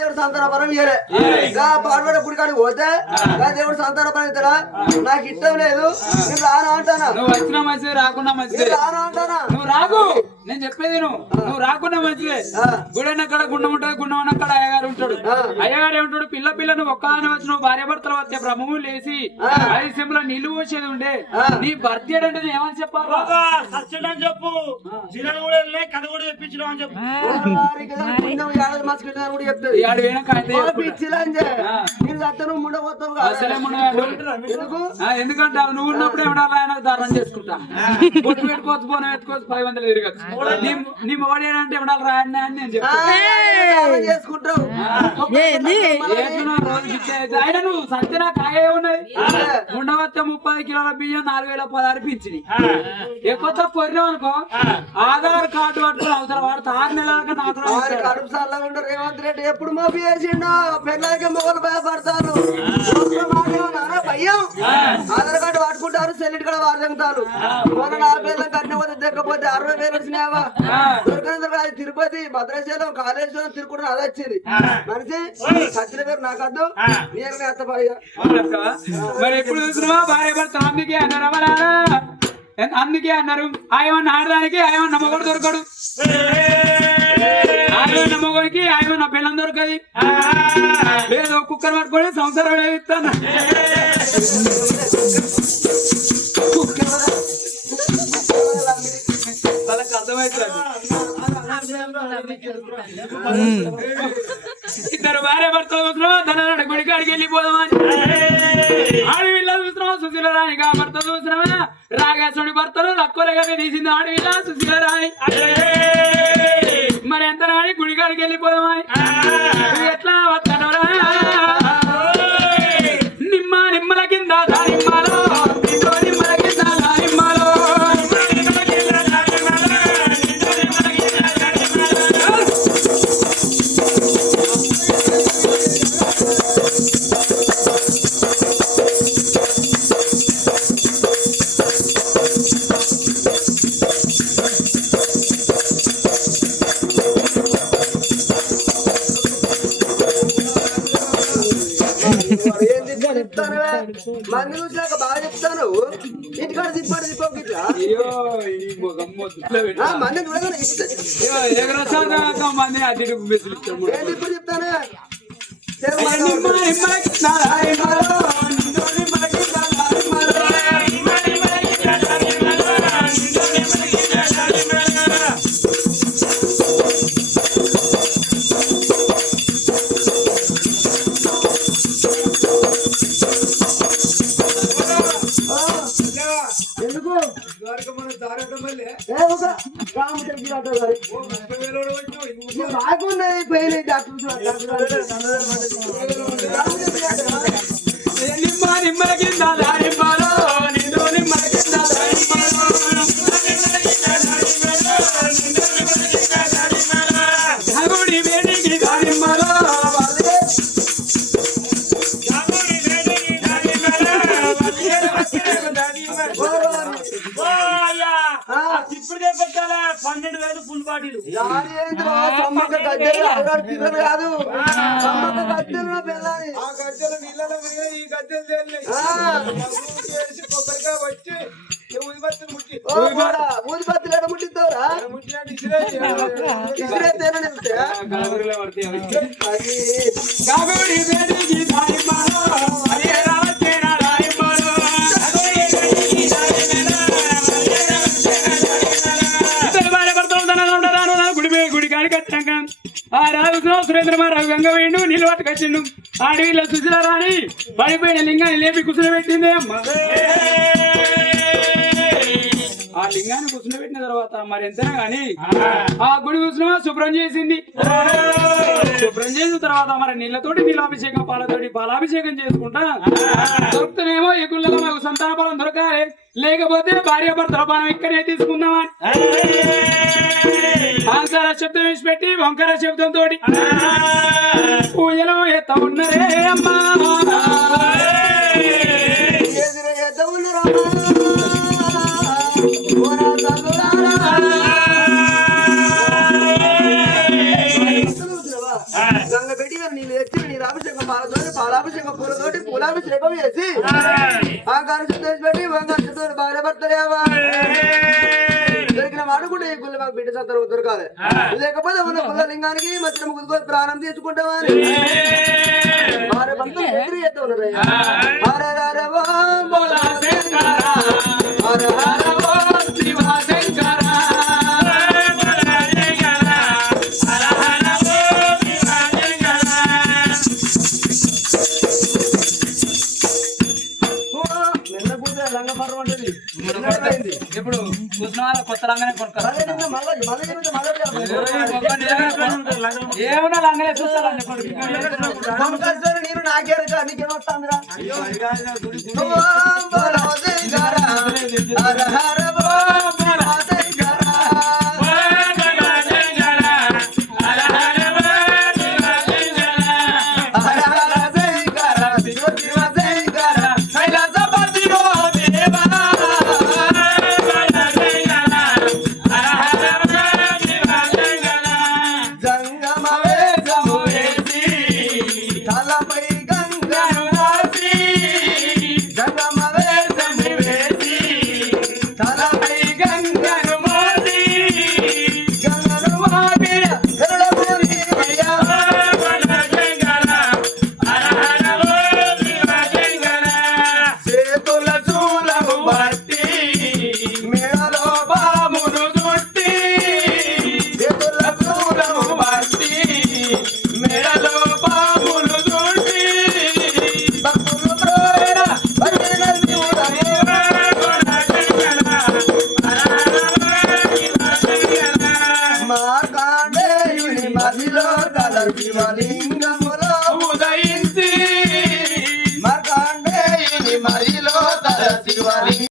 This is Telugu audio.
దేవుడు సంతానపరం ఇయ్యలే పాడుబడ గుడికాడికి పోతే దేవుడు సంతానపరం ఇస్తారా నాకు ఇష్టం లేదు నేను రాను అంటానా నువ్వు వచ్చినా మంచిది రాకుండా మంచిది రాను అంటానా నువ్వు రాకు నేను చెప్పేది నువ్వు రాకుండా మంచిదే గుడైన అక్కడ గుండం ఉంటది గుండం ఉన్న అక్కడ అయ్యగారు ఉంటాడు అయ్యగారు ఏమంటాడు పిల్ల నువ్వు ఒక్క వచ్చి నువ్వు భార్య భర్తల మధ్య బ్రహ్మము లేసి ఐశ్యంలో నీళ్లు పోసేది ఉండే నీ భర్తీ అంటే ఏమని చెప్పాలి చెప్పు కథ కూడా చెప్పించడం అని చెప్పు ఎందుకంటావు నువ్వు ఉన్నప్పుడు ఏమన్నా ఆయన దారుణం చేసుకుంటా పొట్టు పెట్టుకోవచ్చు పోనీ ఎత్తుకోవచ్చు 500 తిరగచ్చు నీ మోడేనంటే ఏమన్నా రాయని అని నేను చెప్తాను ఆయన నువ్వు సత్యనా కాయ ఉన్నది ఉండవచ్చ 30 కిలోల బియ్యం 4016 పింఛని ఎక్కువ పొరినావు అనుకో ఆధార్ కార్డు పట్టుకుని అవసరం వాడు 6 నెలలకి నాకు రేవంత్ రెడ్డి ఎప్పుడు మోపి చేసిండు పెళ్ళకి మొగలు భయపడతారు భయం ఆధార్ కార్డు పట్టుకుంటారు సెల్లిట్ కూడా వాడుతారు మొన్న నా పిల్లలు కట్టిన పోతే దిగకపోతే 60,000 వచ్చినావా దొరికిన తిరుపతి భద్రాచలం కాళేశ్వరం తిరుకుంటే అది వచ్చింది మనిషి సచ్చిన పేరు నాకద్దు నేను అత్త మరి ఎప్పుడు చూస్తున్నావా భార్య భర్త అందుకే అన్నారు అందుకే అన్నారు ఆయమన్న ఆడడానికి ఆయమన్న మగడు దొరకడు ఆయన మగడికి ఆయమన్న పిల్లం దొరకది ఏదో కుక్కర్ పట్టుకొని సంసారం ఇస్తాను వాళ్ళకి అర్థమవుతుంది ఇద్దరు భార్య భర్తలు చూస్తున్నాం ధనాడు గుడికాడికి వెళ్ళిపోదామని ఆడవిల్ల చూస్తున్నాం సుశీల రాణిగా భర్త చూసినామా రాగేశ్వరుడి భర్తలు తక్కువగా తీసింది ఆడవిల్ల సుశీల రాణి మరి ఎంత రాణి గుడికాడికి వెళ్ళిపోదామని ఎట్లా వస్తాడరా నిమ్మల కింద దానిమ్మలో నిమ్మల కింద దానిమ్మలో మంది చూసాక బాగా చెప్తాను ఇంటికాడ తిప్పాడు తిప్పకు ఇట్లా మంది మంది అది ఇప్పుడు చెప్తాను బాగున్నాయి పోయినాయి నిమ్మల కింద దానిమ్మలో నిమ్మల కింద దాగుడి వేడికి దానిమ్మలో పెట్టాలా 12,000 ఫుల్ బాటిల్ కాదు గద్దెలు నీళ్ళలో ఈ గద్దెలు కొబ్బరికాయ వచ్చి ఊదిపత్తులు ముట్టి ఊదిపత్తులు ఎడ ముట్టిస్తావురా ఆ రాజు సురేంద్రమారావు గంగ వేయండు నీళ్ళు పట్టుకొచ్చిండు ఆడవిలో సుశీల రాణి పడిపోయిన లింగాన్ని లేపి కుసులు పెట్టింది అమ్మ ఆ లింగాన్ని కుసులు పెట్టిన తర్వాత మరి ఎంతనే గాని ఆ గుడి కుసులమా శుభ్రం చేసింది శుభ్రం చేసిన తర్వాత మరి నీళ్ళతోటి నీలాభిషేకం పాలతోటి పాలాభిషేకం చేసుకుంటా దొరుకుతానేమో ఈ గుళ్ళలో మాకు సంతాన బలం దొరకాలి లేకపోతే భార్య భర్తల పానం ఇక్కడే తీసుకుందామని ఆంకార శబ్దం వేసి పెట్టి వంకర శబ్దంతో పూజలు ఎత్త ఉన్నరే అమ్మా గంగ నీటిగా నీళ్ళు తెచ్చి నీరాభిషేకం పాలాభిషేకం పూలతోటి పూలాభిషేకం చేసి ఆకారం చేసి పెట్టి బంగారు భార్య భర్తలేవా దొరికిన వాడు కూడా ఈ గుళ్ళ మాకు బిడ్డ సంతరం దొరకాలి లేకపోతే ఉన్న గుళ్ళ లింగానికి మధ్య ముగ్గురు ప్రాణం తీసుకుంటావా అని భార్య భర్తలు ఎదురు చేస్తూ ఉన్నారు హర హర ఓం బోలా శంకర హర హర ఓం శివ శంకర ఇప్పుడు చూసిన కొత్త రంగనే కొనుక్కోవాలి ఏమన్నా లంగనే చూస్తాను నేను నాకే నీకేమొస్తాందిరా హర హర